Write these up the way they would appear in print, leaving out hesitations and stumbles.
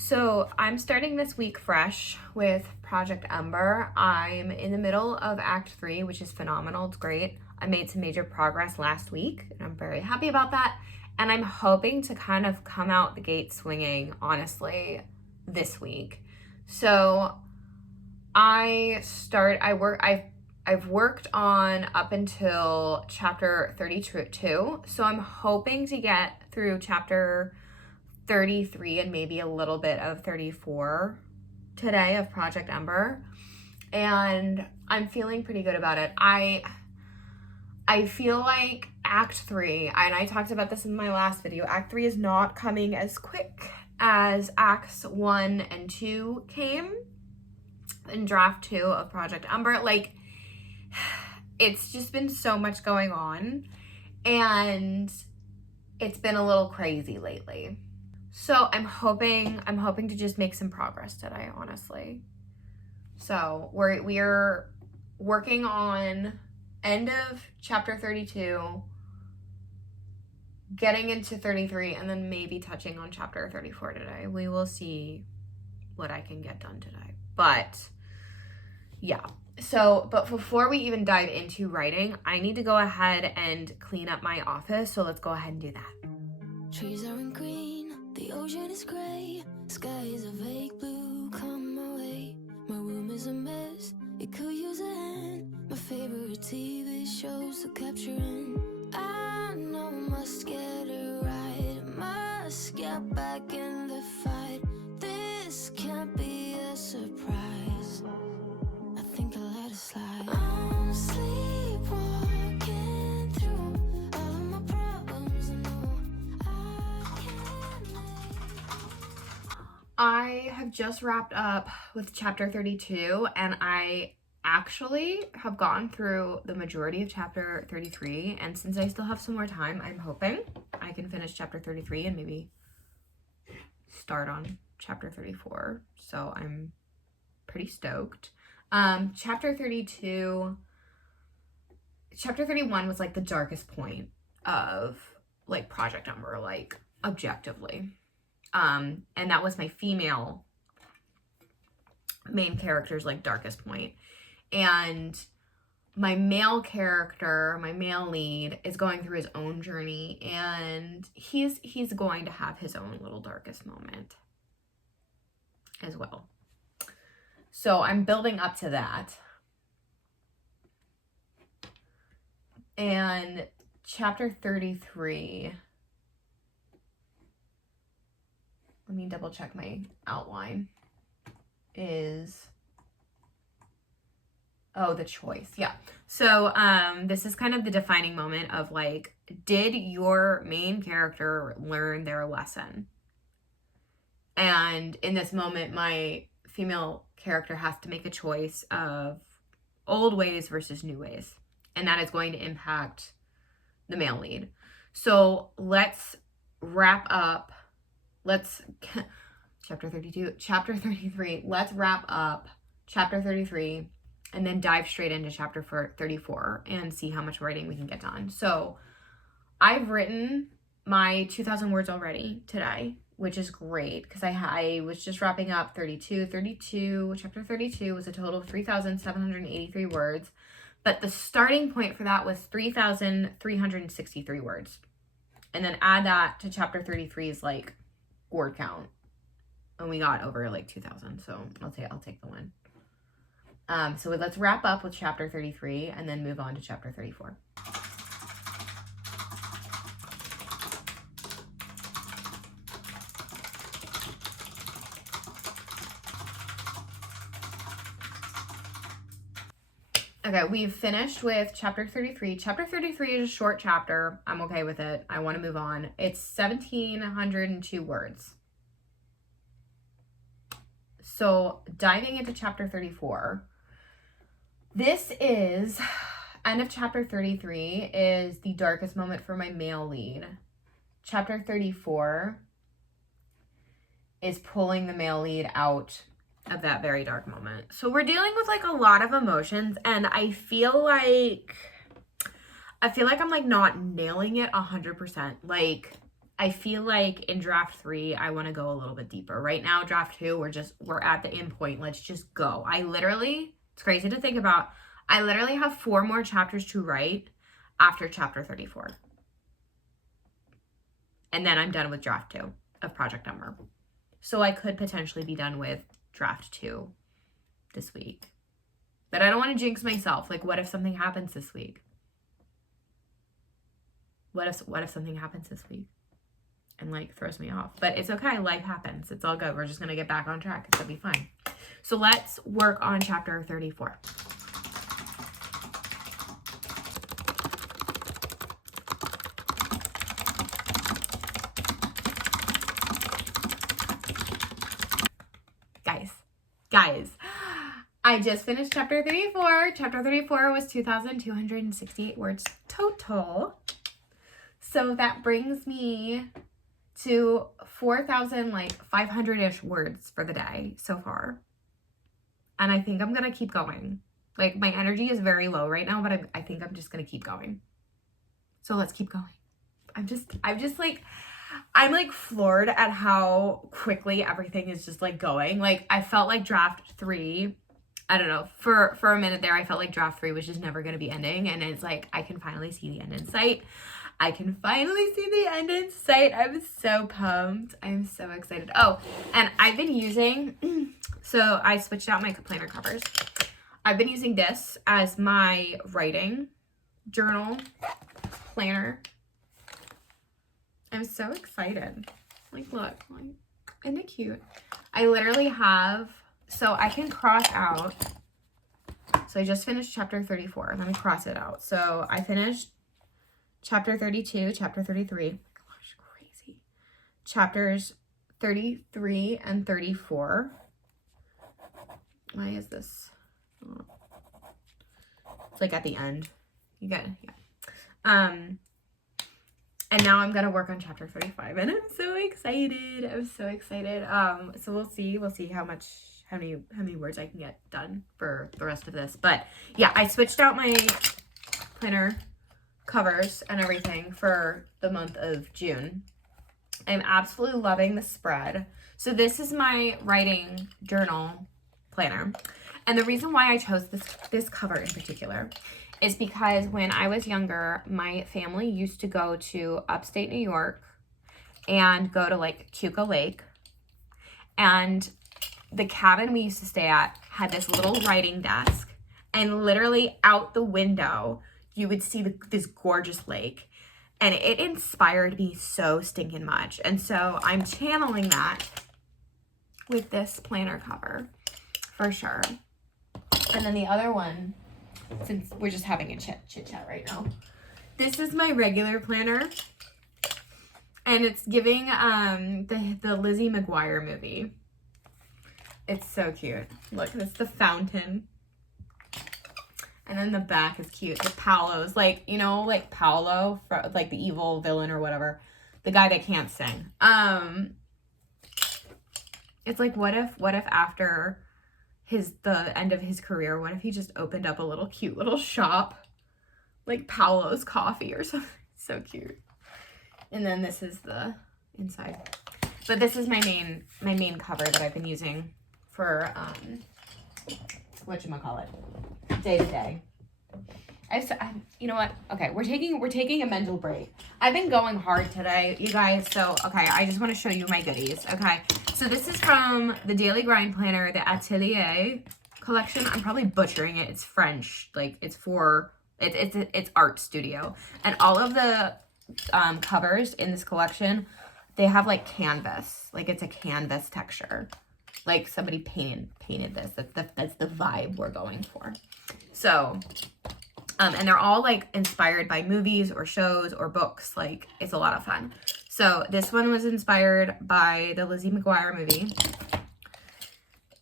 So I'm starting this week fresh with Project Ember. I'm in the middle of Act 3, which is phenomenal. It's great. I made some major progress last week, and I'm very happy about that. And I'm hoping to kind of come out the gate swinging, honestly, this week. So I've worked on up until chapter 32. So I'm hoping to get through chapter 33 and maybe a little bit of 34 today of Project Ember, and I'm feeling pretty good about it. I feel like Act 3, and I talked about this in my last video, Act 3 is not coming as quick as Acts 1 and 2 came in Draft 2 of Project Ember. Like, it's just been so much going on, and it's been a little crazy lately. So I'm hoping to just make some progress today, honestly. So we're working on end of chapter 32, getting into 33, and then maybe touching on chapter 34 today. We will see what I can get done today. But yeah. But before we even dive into writing, I need to go ahead and clean up my office. So let's go ahead and do that. Trees aren't green. The ocean is gray, sky is a vague blue, come my way. My room is a mess, it could use a hand. My favorite TV shows are capturing. I know I must get it right, must get back in the fight. This can't be a surprise, I think I'll let it slide. I'm sleepwalking through all of my problems, I know. I have just wrapped up with chapter 32, and I actually have gone through the majority of chapter 33, and since I still have some more time, I'm hoping I can finish chapter 33 and maybe start on chapter 34, so I'm pretty stoked. Chapter 31 was like the darkest point of like Project Ember, like objectively. And that was my female main character's like darkest point. And my male character, my male lead, is going through his own journey, and he's going to have his own little darkest moment as well. So I'm building up to that. And chapter 33, let me double check my outline, is, oh, the choice. Yeah. So this is kind of the defining moment of like, did your main character learn their lesson? And in this moment, my female character has to make a choice of old ways versus new ways. And that is going to impact the male lead. So let's wrap up. Chapter 32, chapter 33. Let's wrap up chapter 33 and then dive straight into chapter 34 and see how much writing we can get done. So I've written my 2,000 words already today, which is great because I was just wrapping up 32. Chapter 32 was a total of 3,783 words, but the starting point for that was 3,363 words. And then add that to chapter 33's like word count, and we got over like 2,000, so I'll take the win. So let's wrap up with chapter 33 and then move on to chapter 34. Okay, we've finished with chapter 33. Chapter 33 is a short chapter. I'm okay with it. I want to move on. It's 1,702 words. So diving into chapter 34, this is, end of chapter 33 is the darkest moment for my male lead. Chapter 34 is pulling the male lead out of that very dark moment. So we're dealing with like a lot of emotions, and I feel like I'm like not nailing it 100%. Like, I feel like in draft 3, I want to go a little bit deeper. Right now, draft 2, we're at the end point. Let's just go. It's crazy to think about. I literally have 4 more chapters to write after chapter 34. And then I'm done with draft 2 of Project Ember. So I could potentially be done with draft 2 this week. But I don't want to jinx myself. Like, what if something happens this week? What if something happens this week and like throws me off? But it's okay. Life happens. It's all good. We're just going to get back on track. It'll be fine. So let's work on chapter 34. Guys, I just finished chapter 34. Chapter 34 was 2,268 words total. So that brings me to 4,500-ish words for the day so far. And I think I'm going to keep going. Like, my energy is very low right now, but I think I'm just going to keep going. So let's keep going. I'm like floored at how quickly everything is just like going. Like, I felt like draft 3, I don't know, for a minute there, I felt like draft 3 was just never going to be ending. And it's like, I can finally see the end in sight. I'm so pumped. I'm so excited. Oh, and I've been using, so I switched out my planner covers. I've been using this as my writing journal planner. I'm so excited. Like, look, like, isn't it cute? I literally have, so I can cross out. So I just finished chapter 34. Let me cross it out. So I finished chapter 32, chapter 33. Oh my gosh, crazy. Chapters 33 and 34. Why is this? Oh. It's like at the end. You get it? Yeah. And now I'm gonna work on chapter 35, and I'm so excited. So we'll see how many words I can get done for the rest of this. But yeah, I switched out my planner covers and everything for the month of June. I'm absolutely loving the spread. So this is my writing journal planner. And the reason why I chose this cover in particular is because when I was younger, my family used to go to upstate New York and go to like Cuca Lake. And the cabin we used to stay at had this little writing desk. And literally out the window, you would see this gorgeous lake. And it inspired me so stinking much. And so I'm channeling that with this planner cover for sure. And then the other one, since we're just having a chit chat right now, this is my regular planner, and it's giving the Lizzie McGuire movie. It's so cute. Look, it's the fountain, and then the back is cute. The Paolo's like, you know, like Paolo, like the evil villain or whatever, the guy that can't sing. It's like, what if after the end of his career, what if he just opened up a cute little shop like Paolo's Coffee or something? So cute. And then this is the inside. But this is my main cover that I've been using for whatchamacallit, day to day. You know what? Okay, we're taking a mental break. I've been going hard today, you guys. So, okay, I just want to show you my goodies. Okay, so this is from the Daily Grind Planner, the Atelier collection. I'm probably butchering it. It's French. Like, it's art studio, and all of the covers in this collection, they have like canvas. Like, it's a canvas texture. Like somebody painted this. That's the vibe we're going for. So. And they're all like inspired by movies or shows or books. Like, it's a lot of fun. So this one was inspired by the Lizzie McGuire movie.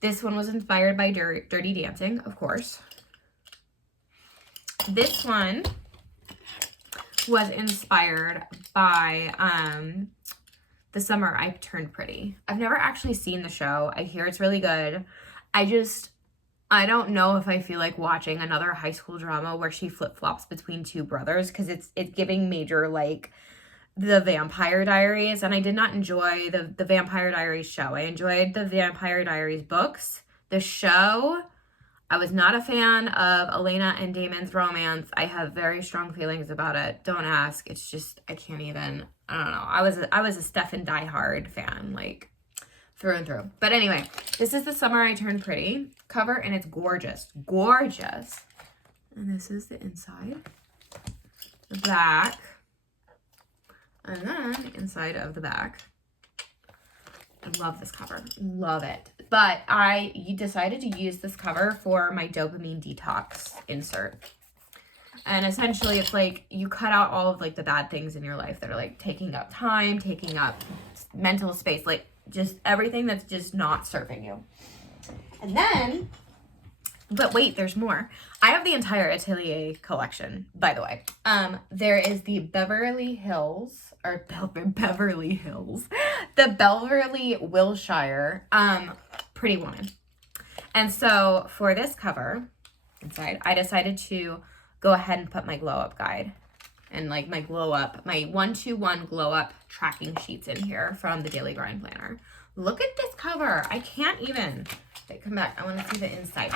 This one was inspired by Dirty Dancing, of course. This one was inspired by The Summer I Turned Pretty. I've never actually seen the show. I hear it's really good. I don't know if I feel like watching another high school drama where she flip-flops between two brothers, because it's giving major, like, the Vampire Diaries, and I did not enjoy the Vampire Diaries show. I enjoyed the Vampire Diaries books. The show, I was not a fan of Elena and Damon's romance. I have very strong feelings about it. Don't ask. It's just, I can't even, I don't know. I was a Stefan Die Hard fan, like, through and through. But anyway, this is The Summer I Turned Pretty cover, and it's gorgeous. Gorgeous. And this is the inside. The back. And then inside of the back. I love this cover. Love it. But you decided to use this cover for my Dopamine Detox insert. And essentially it's like you cut out all of like the bad things in your life that are like taking up time, taking up mental space, like just everything that's just not serving you. And then, but wait, there's more. I have the entire Atelier collection, by the way. There is the Beverly Hills, the Beverly Wilshire Pretty Woman. And so for this cover inside, I decided to go ahead and put my glow up guide and like my 1-2-1 glow up tracking sheets in here from the Daily Grind Planner. Look at this cover. I can't even. Okay, come back. I want to see the inside.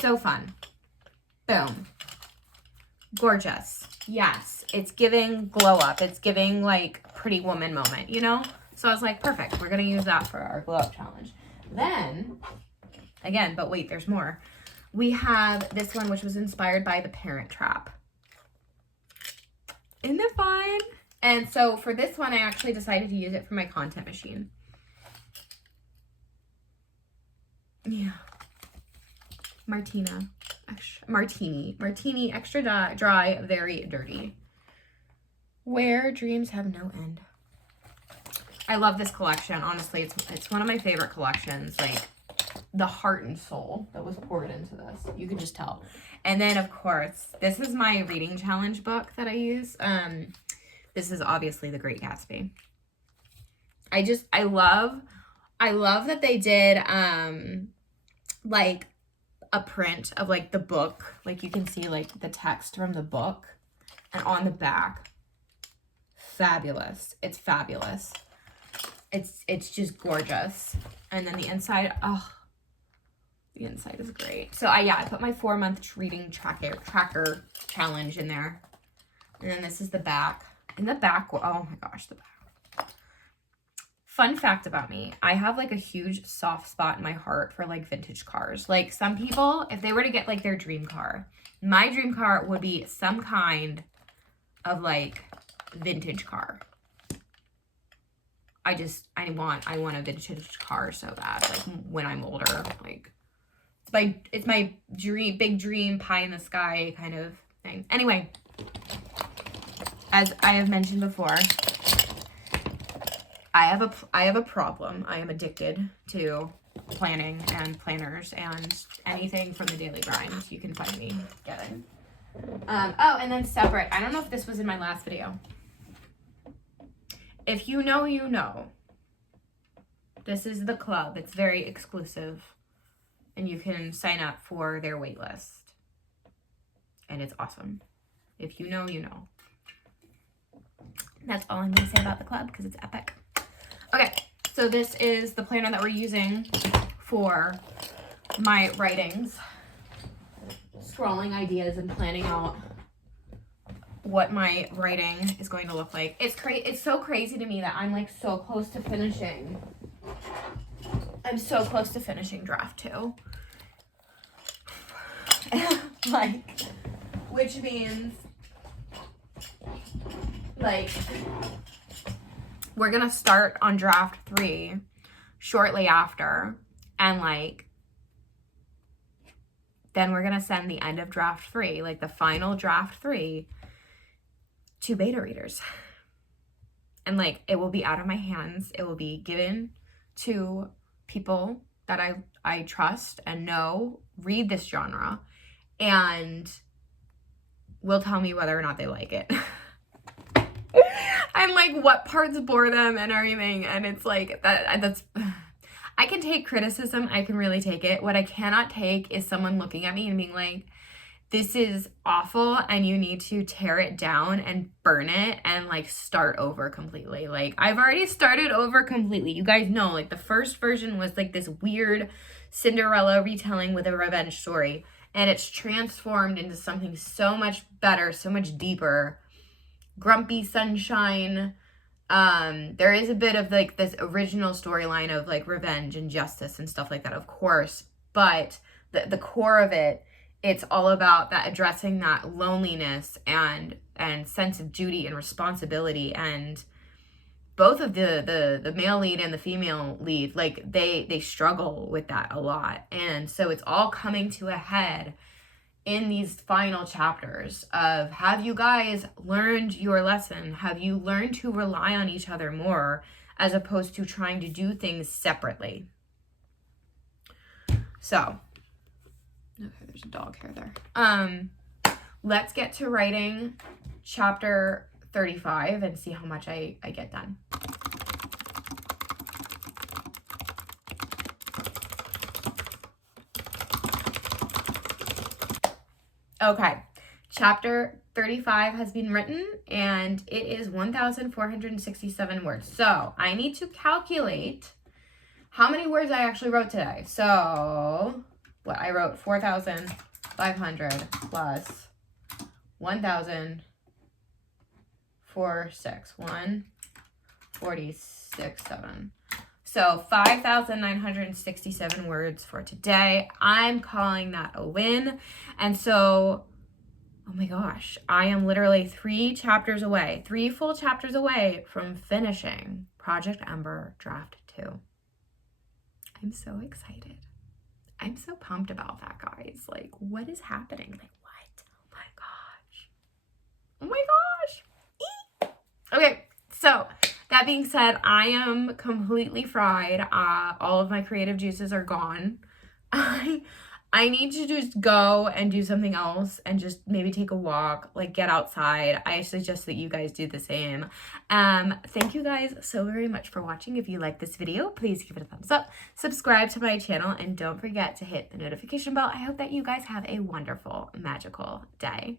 So fun. Boom. Gorgeous. Yes. It's giving glow up. It's giving like Pretty Woman moment, you know? So I was like, perfect. We're going to use that for our glow up challenge. Then, again, but wait, there's more. We have this one, which was inspired by The Parent Trap. Isn't it fun? And so for this one, I actually decided to use it for my content machine. Yeah. Martini, extra dry, very dirty. Where dreams have no end. I love this collection. Honestly, it's one of my favorite collections. Like the heart and soul that was poured into this. You can just tell. And then of course, this is my reading challenge book that I use. This is obviously The Great Gatsby. I love that they did like a print of like the book. Like you can see like the text from the book, and on the back, fabulous. It's fabulous. It's just gorgeous. And then the inside, oh, the inside is great. So I put my 4-month reading tracker challenge in there. And then this is the back. In the back, oh my gosh, the back. Fun fact about me, I have like a huge soft spot in my heart for like vintage cars. Like some people, if they were to get like their dream car, my dream car would be some kind of like vintage car. I want a vintage car so bad, like when I'm older. Like it's my dream, big dream, pie in the sky kind of thing. Anyway, as I have mentioned before, I have a problem. I am addicted to planning and planners and anything from the Daily Grind you can find me getting. Oh, and then separate. I don't know if this was in my last video. If you know, you know. This is the club. It's very exclusive. And you can sign up for their wait list. And it's awesome. If you know, you know. That's all I'm going to say about the club because it's epic. Okay, so this is the planner that we're using for my writings. Scrolling ideas and planning out what my writing is going to look like. It's so crazy to me that I'm like so close to finishing. I'm so close to finishing draft 2. Like, which means like we're gonna start on draft 3 shortly after, and like then we're gonna send the end of draft 3, like the final draft 3, to beta readers. And like it will be out of my hands. It will be given to people that I trust and know read this genre and will tell me whether or not they like it. And like what parts bore them and everything. And it's like that's I can take criticism. I can really take it. What I cannot take is someone looking at me and being like, this is awful and you need to tear it down and burn it and like start over completely. Like I've already started over completely. You guys know, like the first version was like this weird Cinderella retelling with a revenge story, and it's transformed into something so much better, so much deeper. Grumpy Sunshine. There is a bit of like this original storyline of like revenge and justice and stuff like that, of course, but the core of it, it's all about that, addressing that loneliness and sense of duty and responsibility. And both of the male lead and the female lead, like they struggle with that a lot. And so it's all coming to a head in these final chapters of, have you guys learned your lesson? Have you learned to rely on each other more as opposed to trying to do things separately? So, okay, there's a dog hair there. Let's get to writing chapter 35 and see how much I get done. Okay, chapter 35 has been written and it is 1,467 words. So I need to calculate how many words I actually wrote today. So what I wrote, 4,500 plus 1,046. So 5,967 words for today. I'm calling that a win. And so, oh my gosh, I am literally 3 full chapters away from finishing Project Ember Draft 2. I'm so excited. I'm so pumped about that, guys. Like, what is happening? Like, what? Oh my gosh. Oh my gosh. Eek. Okay, so that being said, I am completely fried. All of my creative juices are gone. I need to just go and do something else and just maybe take a walk, like get outside. I suggest that you guys do the same. Thank you guys so very much for watching. If you like this video, please give it a thumbs up, subscribe to my channel, and don't forget to hit the notification bell. I hope that you guys have a wonderful, magical day.